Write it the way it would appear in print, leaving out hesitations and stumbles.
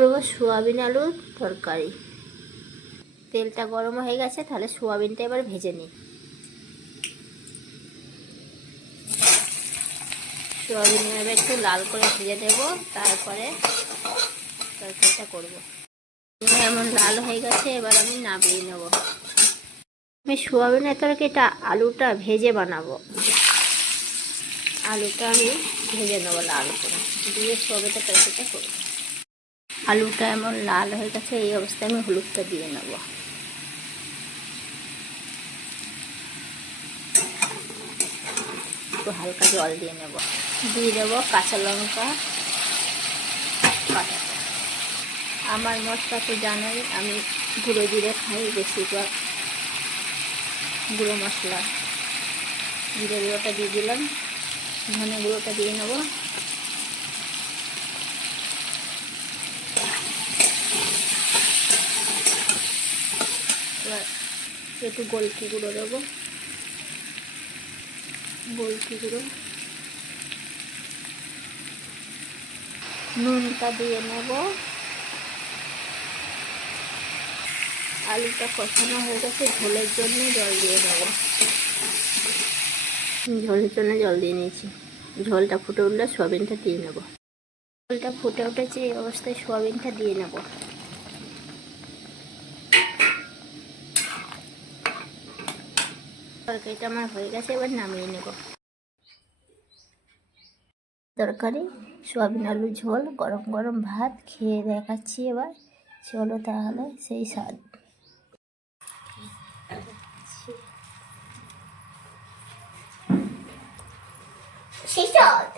করবো সোয়াবিন আলুর তরকারি। তেলটা গরম হয়ে গেছে, তাহলে সোয়াবিনটা এবার ভেজে নিই। সোয়াবিন এবার একটু লাল করে ভেজে দেব, তারপরে তরকারিটা করবো। এমন লাল হয়ে গেছে, এবার আমি নামিয়ে নেব। আমি সোয়াবিনের তরকারিটা আলুটা ভেজে বানাবো। আলুটা আমি ভেজে নেবো লাল করে, দিয়ে সোয়াবিনের তরকারিটা করবো। আলুটা এমন লাল হয়ে গেছে, এই অবস্থায় আমি হলুদটা দিয়ে নেব। একটু হালকা জল দিয়ে নেব, দিয়ে দেবো কাঁচা লঙ্কা বাটা। আমার মশলা তো জানোই, আমি গুঁড়ো জিরে খাই বেশিরভাগ। গুঁড়ো মশলা, জিরে গুঁড়োটা দিয়ে দিলাম, ধনে গুঁড়োটা দিয়ে নেব, এবার একটু গোলকি গুঁড়ো দেবো, গোলকি গুঁড়ো, নুনটা দিয়ে নেব। আলুটা কষানো হয়ে গেছে, ঝোলের জন্য জল দিয়ে নেব। ঝোলের জন্য জল দিয়ে নিয়েছি। ঝোলটা ফুটে উঠলে সোয়াবিনটা দিয়ে নেব। ঝোলটা ফুটে উঠেছে, এই অবস্থায় সোয়াবিনটা দিয়ে নেব। তরকারিটা আমার হয়ে গেছে, এবার নামিয়ে নেব। তরকারি সোয়াবিন আলু ঝোল, গরম গরম ভাত খেয়ে দেখাচ্ছি এবার। চলো তাহলে, সেই স্বাদ। সেই স্বাদ।